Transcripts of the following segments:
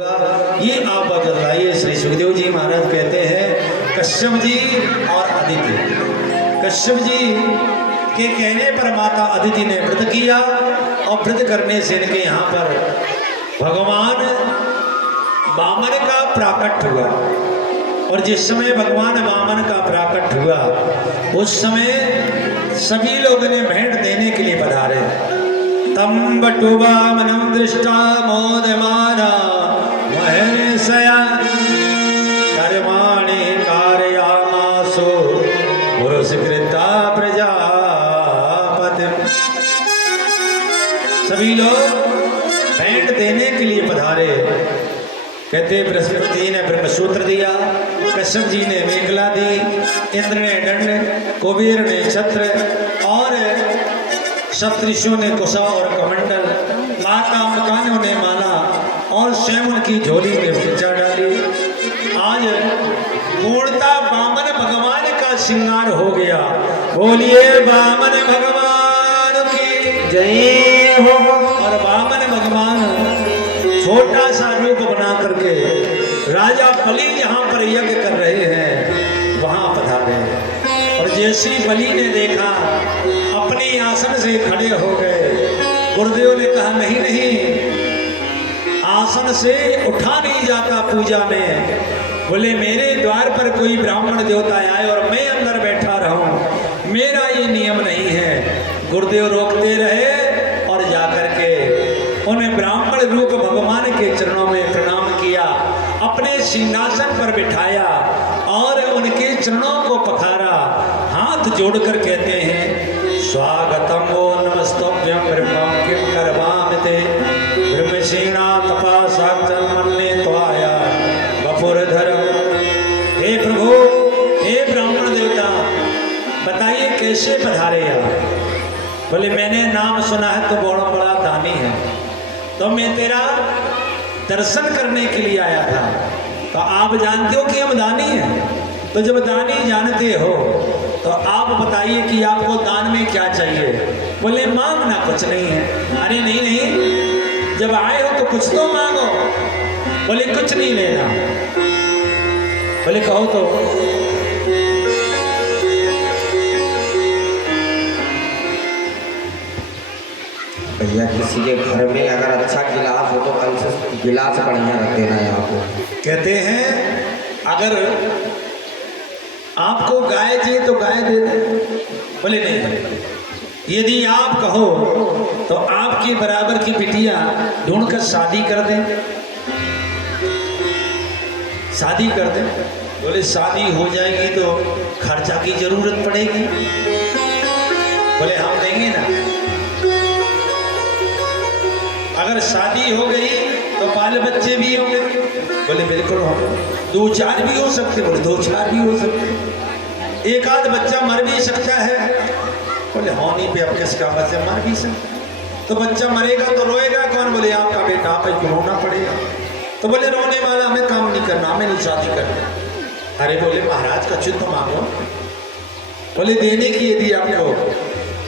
ये आप बतलाइए। श्री सुखदेव जी महाराज कहते हैं कश्यप जी और अदिति। कश्यप जी के कहने पर माता अदिति ने व्रत किया और व्रत करने से इनके यहाँ पर भगवान वामन का प्राकट हुआ। और जिस समय भगवान वामन का प्राकट हुआ उस समय सभी लोगों ने भेंट देने के लिए पधारे। तम बटुवा मनम दृष्टा मोदमाना महर्षया कर्माणि कारयामासो पुरस्कृता प्रजापति। सभी लोग भेंट देने के लिए पधारे। कहते बृहस्पति ने ब्रह्मसूत्र दिया, कश्यप जी ने मेखला दी, इंद्र ने दंड, कुबेर ने छत्र और सप्तऋषियों ने कुशा और कमंडल, माता मकानों ने माला और स्वयं उनकी झोली में भिक्षा डाली। आज पूर्णता वामन भगवान का श्रृंगार हो गया। बोलिए वामन भगवान की जय हो। और वामन भगवान छोटा सा रूप बना करके राजा बलि जहाँ पर यज्ञ कर रहे हैं वहां पधारे। और जैसी बलि ने देखा अपने आसन से खड़े हो गए। गुरुदेव ने कहा नहीं नहीं, आसन से उठा नहीं जाता पूजा में। बोले मेरे द्वार पर कोई ब्राह्मण देवता आए और मैं अंदर बैठा रहूं, मेरा ये नियम नहीं है। गुरुदेव रोकते रहे और जाकर के उन्हें ब्राह्मण रूप भगवान के चरणों में प्रणाम किया, अपने सिंहासन पर बिठाया और उनके चरणों को पखारा। हाथ जोड़कर कहते हैं स्वागतम वो नमस्तभ्यम ब्रह्मं किं करवामि ब्रह्मषीणा तपा साक्षात् मन्ये त्वाया वपुरधर। हे प्रभु, हे ब्राह्मण देवता, बताइए कैसे पधारे आप। बोले मैंने नाम सुना है तो बहुत बड़ा दानी है, तो मैं तेरा दर्शन करने के लिए आया था। तो आप जानते हो कि हम दानी हैं, तो जब दानी जानते हो तो आप बताइए कि आपको दान में क्या चाहिए। बोले मांगना कुछ नहीं है। अरे नहीं नहीं, जब आए हो तो कुछ तो मांगो। बोले कुछ नहीं लेना। बोले कहो तो। भैया किसी के घर में अगर अच्छा गिलास हो तो कल से गिलास बढ़िया रख देना है आपको। कहते हैं अगर आपको गाय चाहिए तो गाय दे दे। बोले नहीं, यदि आप कहो तो आपके बराबर की बिटिया ढूंढ कर शादी कर दें, शादी कर दें। बोले शादी हो जाएगी तो खर्चा की जरूरत पड़ेगी। बोले हम देंगे ना। अगर शादी हो गई तो बाल बच्चे भी होंगे। बोले बिल्कुल होंगे, 2-4 भी हो सकते। बोले 2-4 भी हो सकते, एक आध बच्चा मर भी सकता है। बोले होनी पे अब किसका बच्चा मर भी सकता। तो बच्चा मरेगा तो रोएगा कौन। बोले आपका बेटा, आप ही को रोना पड़ेगा। तो बोले रोने वाला हमें काम नहीं करना, हमें नहीं शादी करना। अरे बोले महाराज का चित्त मांगो। बोले देने की यदि आपको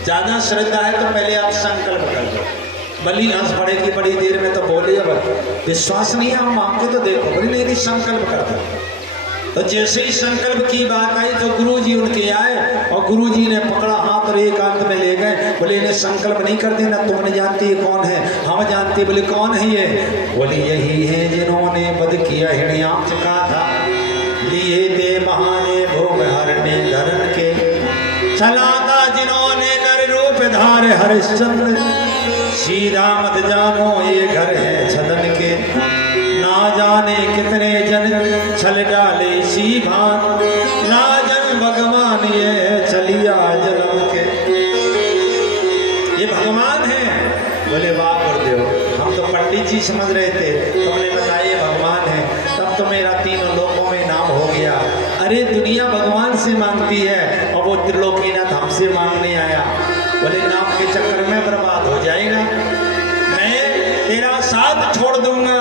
ज्यादा श्रद्धा है तो पहले आप संकल्प कर दो। बलि हंस पड़ेगी बड़ी देर में तो बोले अब विश्वास नहीं है, हम मांगते तो देखो। बोले नहीं, संकल्प करते। तो जैसे ही संकल्प की बात आई तो गुरुजी उनके आए और गुरुजी ने पकड़ा हाथ और एकांत में ले गए। बोले इन्हें संकल्प नहीं कर देना, तुम नहीं जानती है कौन है। हम जानते। बोले कौन है ये। बोले यही है जिन्होंने वध किया हिरण्याक्ष का था, लिए थे बहाने भोग हरने धरन के, चला था जिन्होंने नर रूप धारे हरिश्चंद्र, सीधा मत जानो ये घर है छदन के, ना जाने कितने जन छल डाले सी भान, ना जन भगवान ये चलिया जन्म के। ये भगवान है। बोले वाह गुरुदेव, हम तो पंडित जी समझ रहे थे, तुमने बताया भगवान है, तब तो मेरा तीनों लोकों में नाम हो गया। अरे दुनिया भगवान से मांगती है और वो त्रिलोकीनाथ हमसे मांगने आया। बोले नाम के चक्कर में बर्बाद हो जाएगा, मैं तेरा साथ छोड़ दूंगा।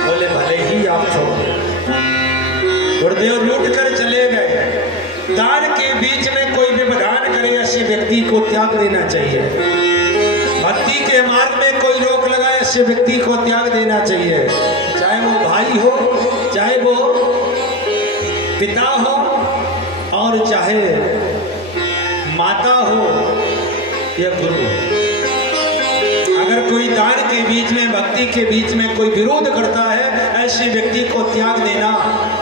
बोले भले ही आप छोड़ दो। गुरुदेव लूट कर चले गए। दान के बीच में कोई व्यवधान करे ऐसे व्यक्ति को त्याग देना चाहिए। भक्ति के मार्ग में कोई रोक लगाए ऐसे व्यक्ति को त्याग देना चाहिए, चाहे वो भाई भाई हो, चाहे वो पिता हो और चाहे माता हो या गुरु हो, अगर कोई दान के बीच में, भक्ति के बीच में कोई विरोध करता है, ऐसे व्यक्ति को त्याग देना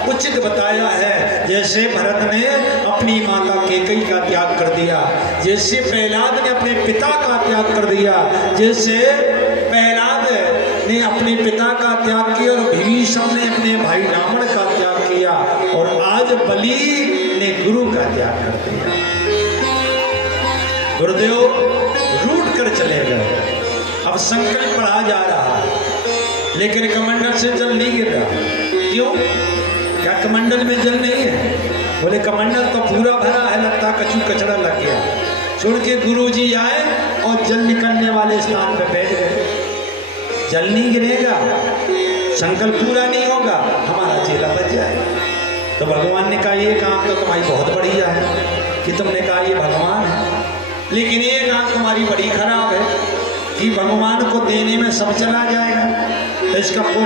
उचित बताया है। जैसे भरत ने अपनी माता कैकेयी का त्याग कर दिया, जैसे प्रहलाद ने अपने पिता का त्याग कर दिया, जैसे प्रहलाद ने अपने पिता का त्याग किया और विभीषण ने अपने भाई रावण का त्याग किया, और आज बलि ने गुरु का त्याग कर दिया। गुरुदेव रूठ कर चले गए। अब संकल्प बढ़ा जा रहा है, लेकिन कमंडल से जल नहीं गिर रहा। क्यों? क्या कमंडल में जल नहीं है? बोले कमंडल तो पूरा भरा है, लगता कचू कचड़ा लग गया। छोड़ के गुरुजी आए और जल निकलने वाले स्थान पे बैठ गए। जल नहीं गिरेगा, संकल्प पूरा नहीं होगा, हमारा चेला बच जाएगा। तो भगवान ने कहा ये काम तो तुम्हारी बहुत बढ़िया है कि तुमने कहा ये भगवान है, लेकिन ये काम तुम्हारी बड़ी खराब है कि भगवान को देने में सब चला जाएगा। तो इसका पोस्ट